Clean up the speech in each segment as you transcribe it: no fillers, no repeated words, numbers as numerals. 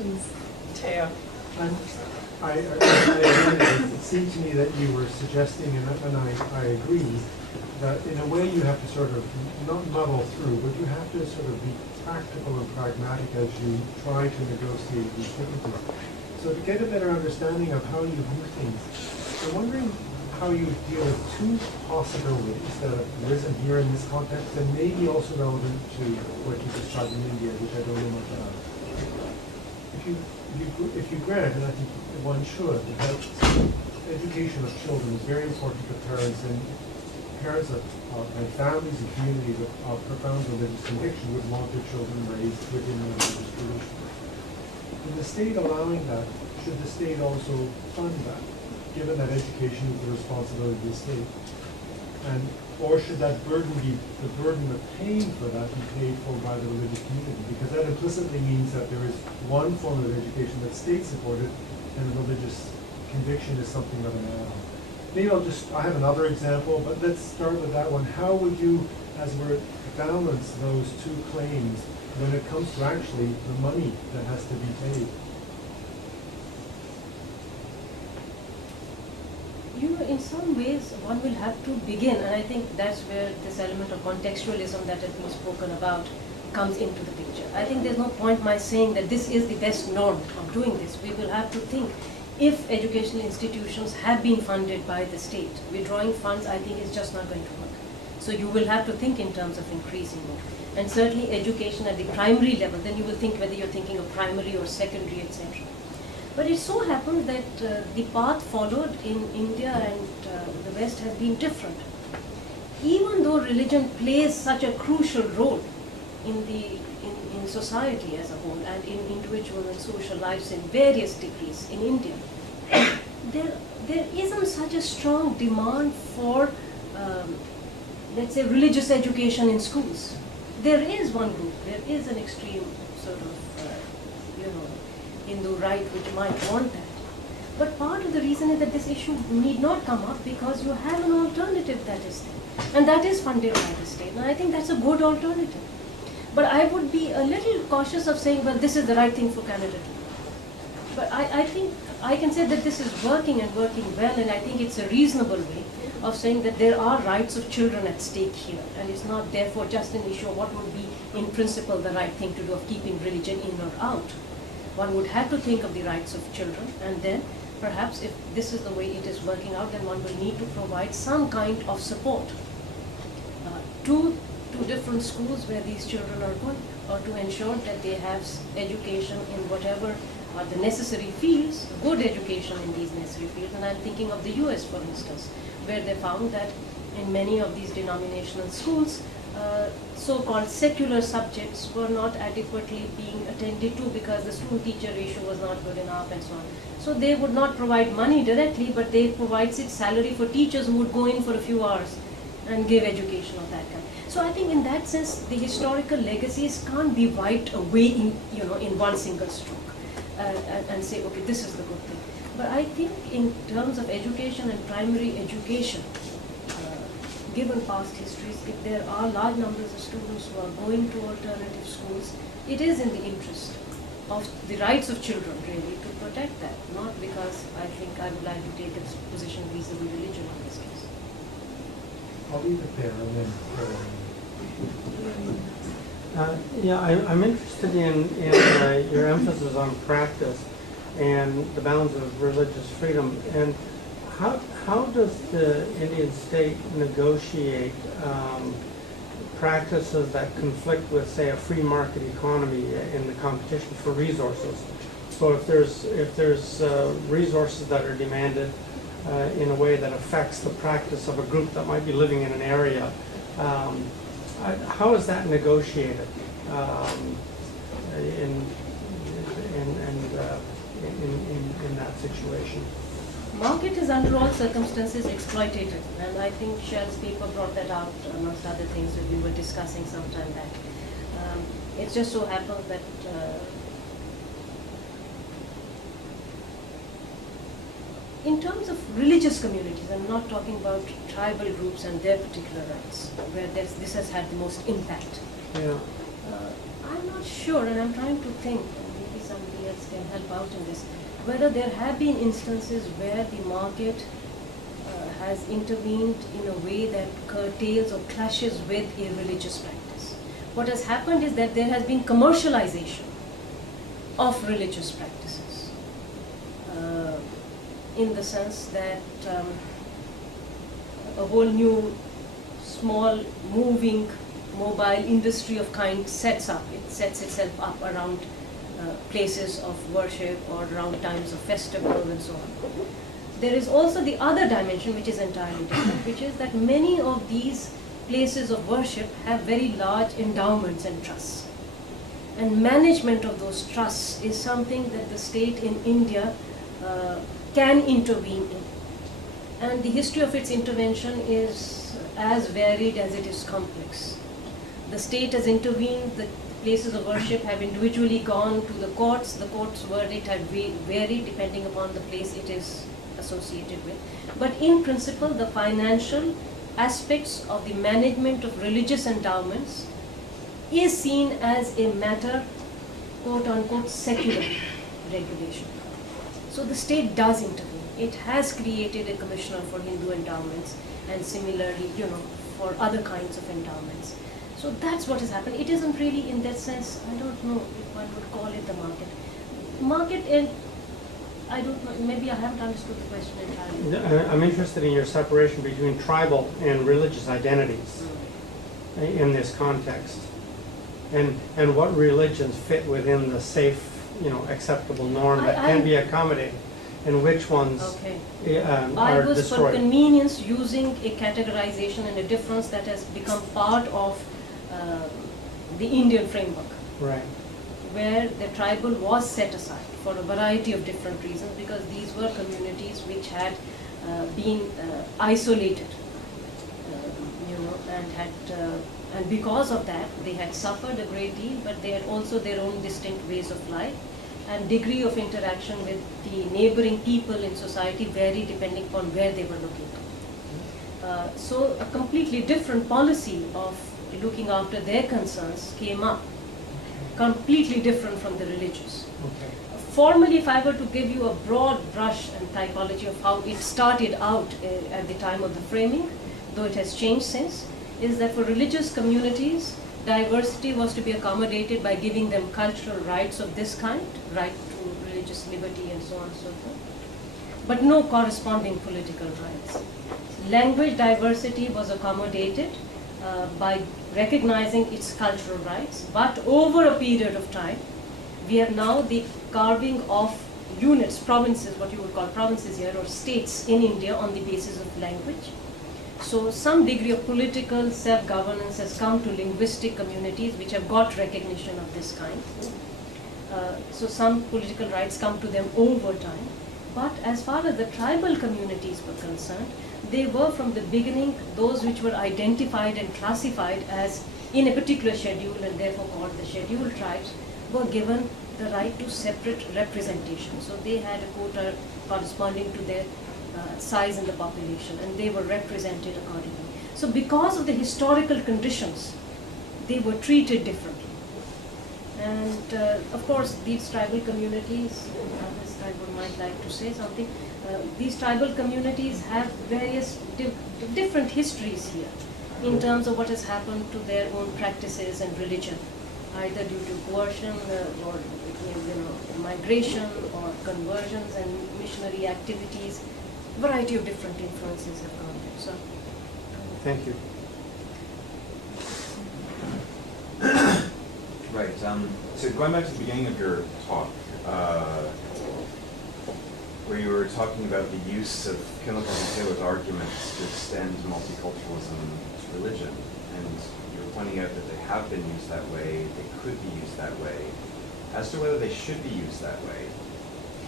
questions. Teo. It seemed to me that you were suggesting, and I agree, that in a way you have to sort of not muddle through, but you have to sort of be practical and pragmatic as you try to negotiate these differences. So to get a better understanding of how you view things, I'm wondering how you deal with two possibilities that have arisen here in this context and maybe also relevant to what you described in India, which I don't know much about. If you grant, and I think one should, that education of children is very important to parents, and parents and families and communities of profound religious conviction would want their children raised within the religious tradition. In the state allowing that, should the state also fund that, given that education is the responsibility of the state? Or should that burden be, the burden of paying for that be paid for by the religious community? Because that implicitly means that there is one form of education that's state supported and religious conviction is something of an add-on. Maybe I have another example, but let's start with that one. How would you, as we're balance those two claims when it comes to actually the money that has to be paid? You know, in some ways, one will have to begin, and I think that's where this element of contextualism that has been spoken about comes into the picture. I think there's no point my saying that this is the best norm of doing this. We will have to think, if educational institutions have been funded by the state, withdrawing funds, I think, is just not going to work. So you will have to think in terms of increasing it. And certainly education at the primary level, then you will think whether you're thinking of primary or secondary, etc. But it so happens that the path followed in India and the West has been different. Even though religion plays such a crucial role in society as a whole and in individual and social lives in various degrees in India, there isn't such a strong demand for, let's say, religious education in schools. There is one group, there is an extreme sort of, Hindu right which might want that. But part of the reason is that this issue need not come up because you have an alternative that is there. And that is funded by the state. And I think that's a good alternative. But I would be a little cautious of saying, well, this is the right thing for Canada to do. But I think I can say that this is working and working well, and I think it's a reasonable way of saying that there are rights of children at stake here. And it's not therefore just an issue of what would be in principle the right thing to do of keeping religion in or out. One would have to think of the rights of children, and then perhaps if this is the way it is working out, then one will need to provide some kind of support to different schools where these children are going, or to ensure that they have education in whatever are the necessary fields, good education in these necessary fields. And I'm thinking of the US, for instance, where they found that in many of these denominational schools, so-called secular subjects were not adequately being attended to because the student-teacher ratio was not good enough and so on. So they would not provide money directly, but they provide salary for teachers who would go in for a few hours and give education of that kind. So I think in that sense, the historical legacies can't be wiped away in one single stroke and say, okay, this is the good thing. But I think in terms of education and primary education, given past histories, if there are large numbers of students who are going to alternative schools, it is in the interest of the rights of children, really, to protect that, not because I think I would like to take a position vis-a-vis religion in this case. I'll leave it there and then. I'm interested in your emphasis on practice and the bounds of religious freedom. And how does the Indian state negotiate practices that conflict with, say, a free market economy in the competition for resources? So if there's resources that are demanded in a way that affects the practice of a group that might be living in an area, how is that negotiated in that situation? Market is under all circumstances exploitative, and I think Shell's paper brought that out amongst other things that we were discussing some time back. It just so happens that in terms of religious communities, I'm not talking about tribal groups and their particular rights, where this has had the most impact. Yeah. I'm not sure, and I'm trying to think, and maybe somebody else can help out in this, whether there have been instances where the market has intervened in a way that curtails or clashes with a religious practice. What has happened is that there has been commercialization of religious practices, in the sense that a whole new small moving mobile industry of kind sets itself up around places of worship or around times of festival and so on. There is also the other dimension, which is entirely different, which is that many of these places of worship have very large endowments and trusts. And management of those trusts is something that the state in India can intervene in. And the history of its intervention is as varied as it is complex. The state has intervened, the places of worship have individually gone to the courts verdict had varied depending upon the place it is associated with. But in principle, the financial aspects of the management of religious endowments is seen as a matter, quote unquote, secular regulation. So the state does intervene. It has created a commissioner for Hindu endowments and similarly, for other kinds of endowments. So that's what has happened. It isn't really, in that sense, I don't know if one would call it the market. Market, and I don't know, maybe I haven't understood the question entirely. I'm interested in your separation between tribal and religious identities in this context, and what religions fit within the safe, acceptable norm that can be accommodated, and which ones I are was destroyed. for convenience using a categorization and a difference that has become part of the Indian framework, Right. where the tribal was set aside for a variety of different reasons, because these were communities which had been isolated, and because of that they had suffered a great deal, but they had also their own distinct ways of life, and degree of interaction with the neighboring people in society varied depending upon where they were located. So a completely different policy of looking after their concerns came up, completely different from the religious. Okay. Formally, if I were to give you a broad brush and typology of how it started out at the time of the framing, though it has changed since, is that for religious communities, diversity was to be accommodated by giving them cultural rights of this kind, right to religious liberty and so on and so forth, but no corresponding political rights. Language diversity was accommodated by recognizing its cultural rights, but over a period of time, we have now the carving of units, provinces, what you would call provinces here, or states in India on the basis of language. So some degree of political self-governance has come to linguistic communities which have got recognition of this kind. So some political rights come to them over time. But as far as the tribal communities were concerned, they were from the beginning those which were identified and classified as in a particular schedule, and therefore called the scheduled tribes, were given the right to separate representation. So they had a quota corresponding to their size in the population, and they were represented accordingly. So because of the historical conditions, they were treated differently. And of course, these tribal communities, as I might like to say something, these tribal communities have various different histories here in terms of what has happened to their own practices and religion, either due to coercion or migration or conversions and missionary activities. Variety of different influences have gone there. So, Thank you. Right. So going back to the beginning of your talk, where you were talking about the use of Kinloch and Taylor's arguments to extend multiculturalism to religion, and you were pointing out that they have been used that way, they could be used that way. As to whether they should be used that way,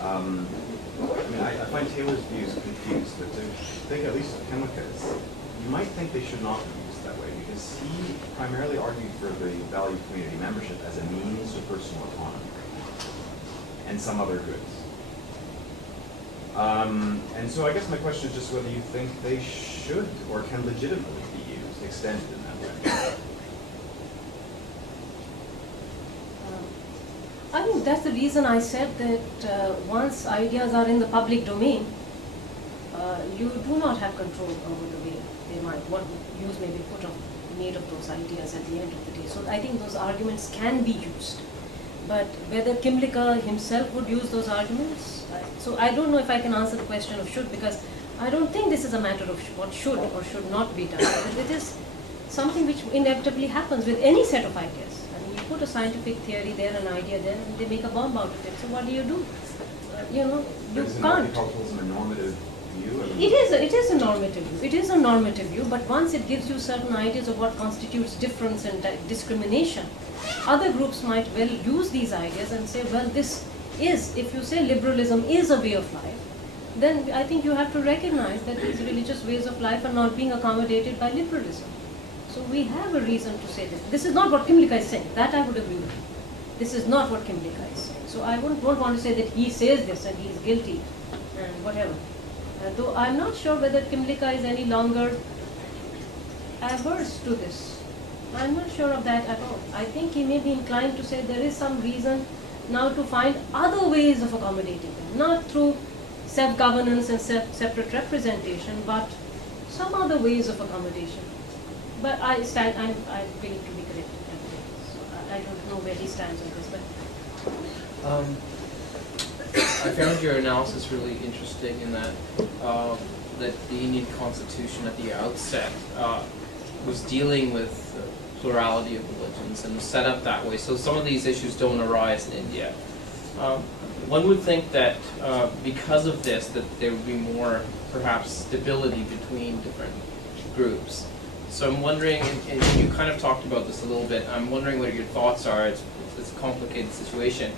I find Taylor's views confused, but to think at least of Kinloch's, you might think they should not be used that way, because he primarily argued for the value of community membership as a means of personal autonomy and some other goods. And so I guess my question is just whether you think they should or can legitimately be used, extended in that way. I think that's the reason I said that once ideas are in the public domain, you do not have control over the way they might, what use may be made of those ideas at the end of the day. So I think those arguments can be used. But whether Kimlicka himself would use those arguments, so I don't know if I can answer the question of should, because I don't think this is a matter of what should or should not be done. It is something which inevitably happens with any set of ideas. I mean, you put a scientific theory there, an idea there, and they make a bomb out of it. So what do? You can't. Multiculturalism a normative view? It is a normative view. It is a normative view, but once it gives you certain ideas of what constitutes difference and discrimination, other groups might well use these ideas and say, well, this is, if you say liberalism is a way of life, then I think you have to recognize that these religious ways of life are not being accommodated by liberalism. So we have a reason to say this. This is not what Kimlicka is saying. That I would agree with. This is not what Kimlicka is saying. So I won't want to say that he says this and he is guilty and whatever. Though I'm not sure whether Kimlicka is any longer averse to this. I'm not sure of that at all. I think he may be inclined to say there is some reason now to find other ways of accommodating them, not through self-governance and separate representation, but some other ways of accommodation. But I'm willing to be corrected. So I don't know where he stands on this. But I found your analysis really interesting in that that the Indian Constitution at the outset was dealing with plurality of religions and was set up that way. So some of these issues don't arise in India. One would think that because of this, that there would be more, perhaps, stability between different groups. So I'm wondering, and you kind of talked about this a little bit, I'm wondering what your thoughts are. It's a complicated situation.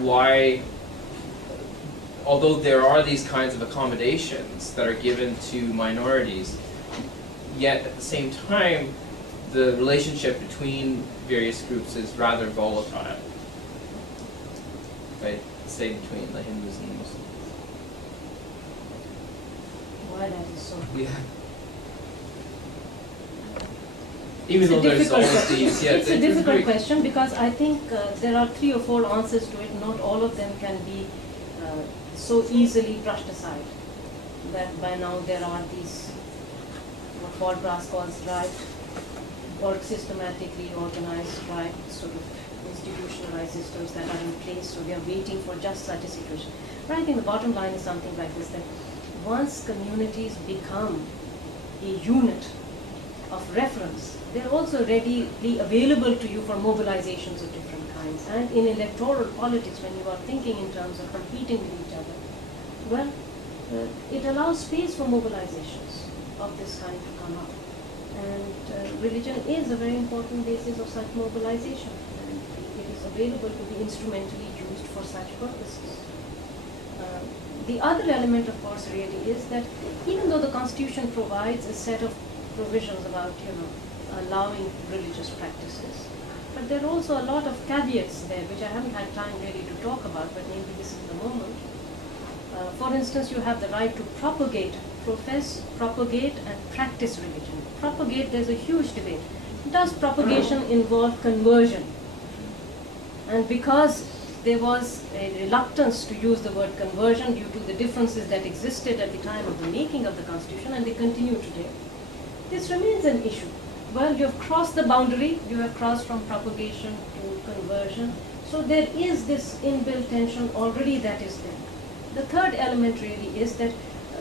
Why, although there are these kinds of accommodations that are given to minorities, yet at the same time, the relationship between various groups is rather volatile, right? Say between the Hindus and the Muslims. why that is so? Yeah. Even though there's always these, yeah, it's a difficult question because I think there are 3 or 4 answers to it. Not all of them can be so easily brushed aside. That by now there are these what Paul Brass calls or systematically organized, sort of institutionalized systems that are in place. So we are waiting for just such a situation. But I think the bottom line is something like this: that once communities become a unit of reference, they're also readily available to you for mobilizations of different kinds. And in electoral politics, when you are thinking in terms of competing with each other, well, it allows space for mobilizations of this kind to come up. And religion is a very important basis of such mobilization. And it is available to be instrumentally used for such purposes. The other element, of course, really is that even though the Constitution provides a set of provisions about, allowing religious practices, but there are also a lot of caveats there, which I haven't had time really to talk about, but maybe this is the moment. For instance, you have the right to profess, propagate, and practice religion. Propagate, there's a huge debate. Does propagation involve conversion? And because there was a reluctance to use the word conversion due to the differences that existed at the time of the making of the Constitution, and they continue today, this remains an issue. Well, you have crossed the boundary, you have crossed from propagation to conversion, so there is this inbuilt tension already that is there. The third element really is that,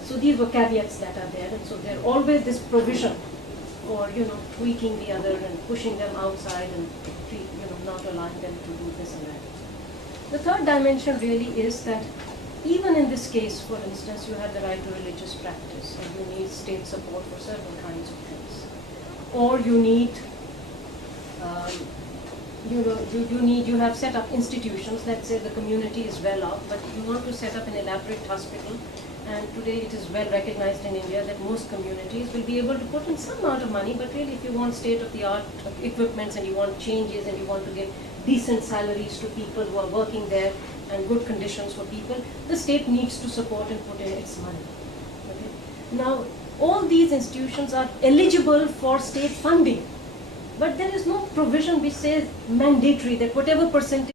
so these were caveats that are there, and so there's always this provision for, tweaking the other and pushing them outside and, not allowing them to do this and that. The third dimension really is that even in this case, for instance, you have the right to religious practice, and you need state support for certain kinds of things. Or you need, you have set up institutions that say the community is well off, but you want to set up an elaborate hospital, and today it is well recognized in India that most communities will be able to put in some amount of money, but really if you want state-of-the-art equipments and you want changes and you want to give decent salaries to people who are working there and good conditions for people, the state needs to support and put in its money. Okay? Now, all these institutions are eligible for state funding, but there is no provision which says mandatory that whatever percentage